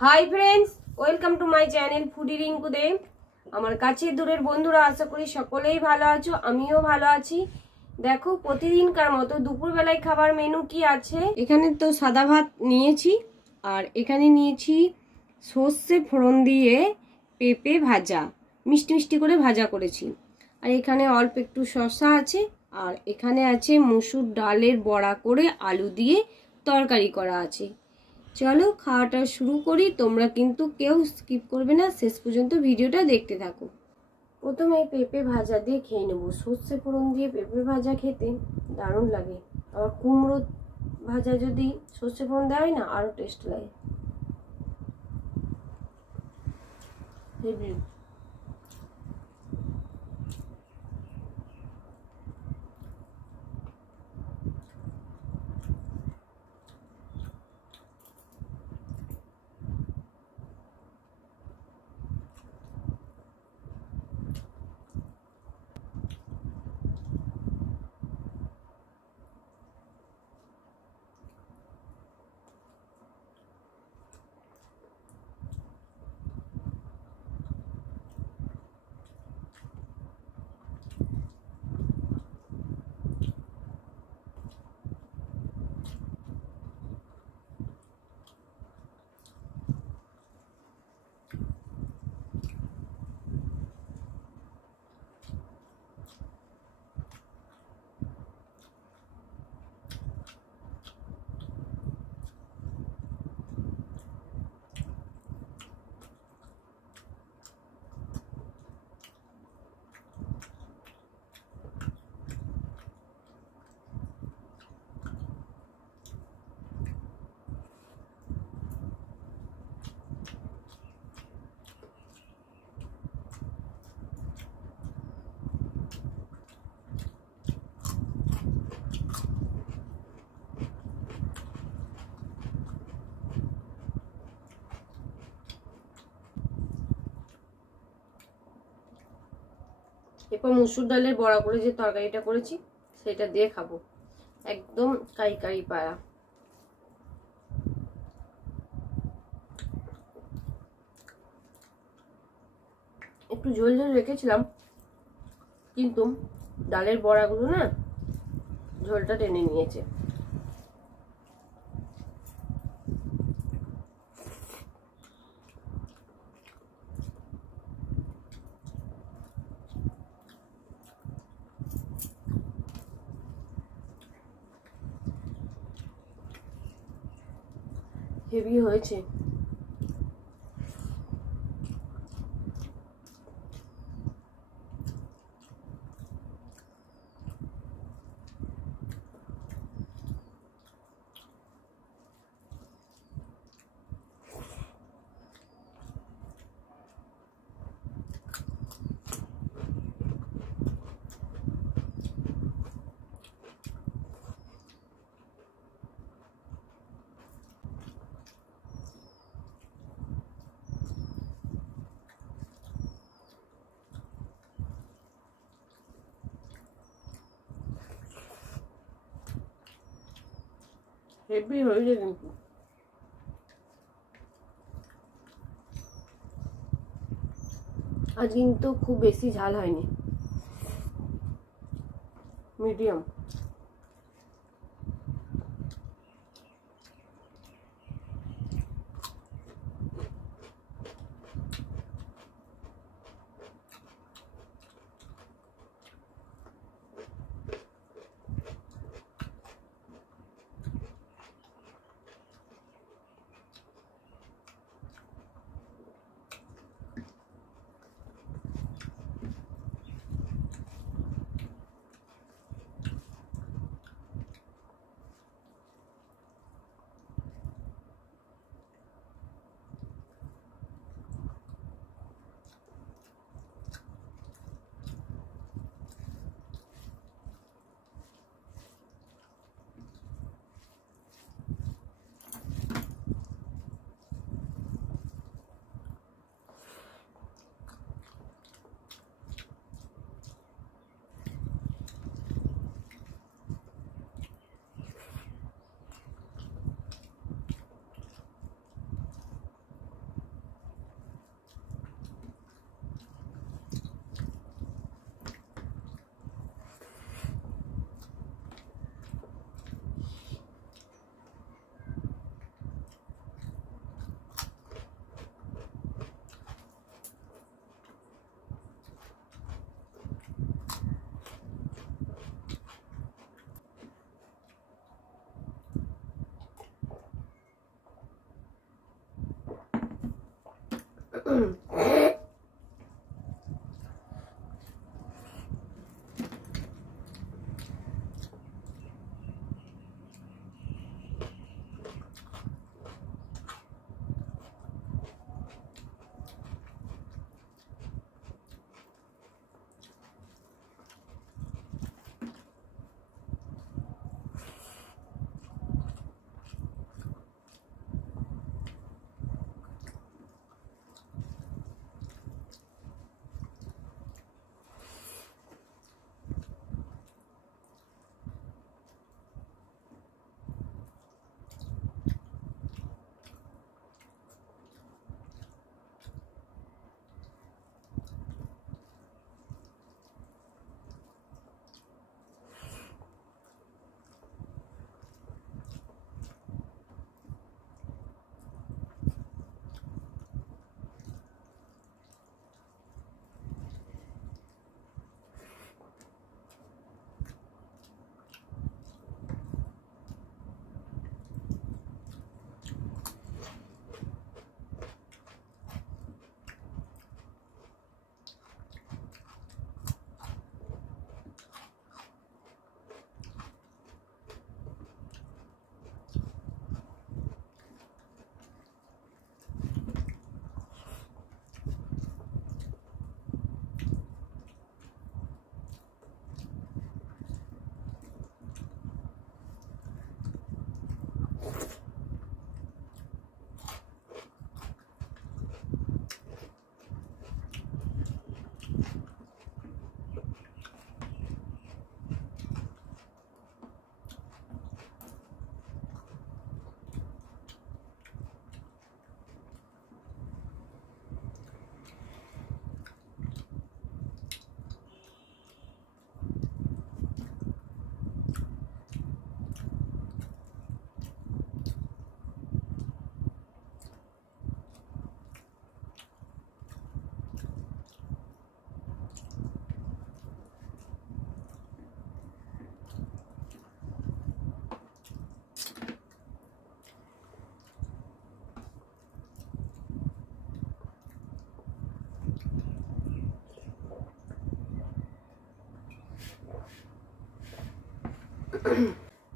High friends, welcome to my channel foodie Rinku Dey. আমার কাছের দূরের বন্ধুরা আশা করি সকলেই ভালো আছো, আমিও ভালো আছি। দেখো প্রতিদিনকার মতো দুপুরবেলায় খাবার মেনু কি আছে। এখানে তো সাদা ভাত নিয়েছি, আর এখানে নিয়েছি সর্ষে ফোড়ন দিয়ে পেঁপে ভাজা, মিষ্টি মিষ্টি করে ভাজা করেছি। আর এখানে অল্প একটু শসা আছে, আর এখানে আছে মসুর ডালের বড়া করে আলু দিয়ে তরকারি করা আছে। চলো খাওয়াটা শুরু করি। তোমরা কিন্তু কেউ স্কিপ করবে না, শেষ পর্যন্ত ভিডিওটা দেখতে থাকো। প্রথমে পেঁপে ভাজা দিয়ে খেয়ে নেবো। সর্ষে ফোড়ন দিয়ে পেঁপে ভাজা খেতে দারুণ লাগে। আবার কুমড়ো ভাজা যদি সর্ষে ফোড়ন দেওয়া হয় না, আরও টেস্ট লাগে। হেভি। এরপর মসুর ডালের বড়া করে যে তরকারিটা করেছি সেটা দিয়ে খাবো, একদম কারি কারি পায়া। একটু ঝোল ঝোল রেখেছিলাম, কিন্তু ডালের বড়াগুলো না ঝোলটা টেনে নিয়েছে। হেভি হয়েছে। হেভি হয়েছে কিন্তু। আজ কিন্তু খুব বেশি ঝাল হয়নি, মিডিয়াম।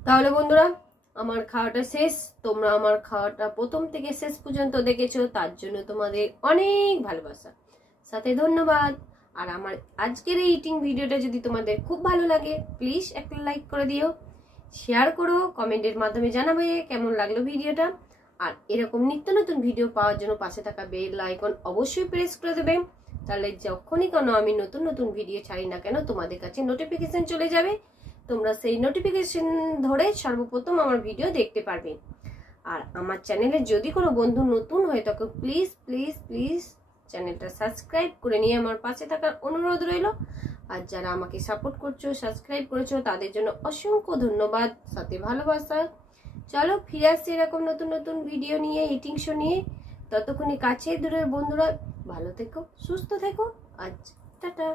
তাহলে বন্ধুরা আমার খাওয়াটা শেষ। তোমরা আমার খাওয়াটা প্রথম থেকে শেষ পর্যন্ত দেখেছো, তার জন্য তোমাদের অনেক ভালোবাসা, সাথে ধন্যবাদ। আর আমার আজকের এই ইটিং ভিডিওটা যদি তোমাদের খুব ভালো লাগে প্লিজ একটা লাইক করে দিও, শেয়ার করো, কমেন্টের মাধ্যমে জানাবে কেমন লাগলো ভিডিওটা। আর এরকম নিত্য নতুন ভিডিও পাওয়ার জন্য পাশে থাকা বেল আইকন অবশ্যই প্রেস করে দেবে, তাহলে যখনই কোনো আমি নতুন নতুন ভিডিও ছাড়ি না কেন তোমাদের কাছে নোটিফিকেশন চলে যাবে, তোমরা সেই নোটিফিকেশন ধরে সর্বপ্রথম আমার ভিডিও দেখতে পারবে। আর আমার চ্যানেলে যদি কোনো বন্ধু নতুন হয়ে থাকে প্লিজ প্লিজ প্লিজ চ্যানেলটা সাবস্ক্রাইব করে নিয়ে আমার পাশে থাকার অনুরোধ রইল। আর যারা আমাকে সাপোর্ট করছো, সাবস্ক্রাইব করেছো, তাদের জন্য অসংখ্য ধন্যবাদ, সাথে ভালোবাসা। চলো ফিরে আসছি এরকম নতুন নতুন ভিডিও নিয়ে, ইটিং শো নিয়ে। ততক্ষণে কাছে দূরের বন্ধুরা ভালো থেকো, সুস্থ থেকো। আজ টাটা।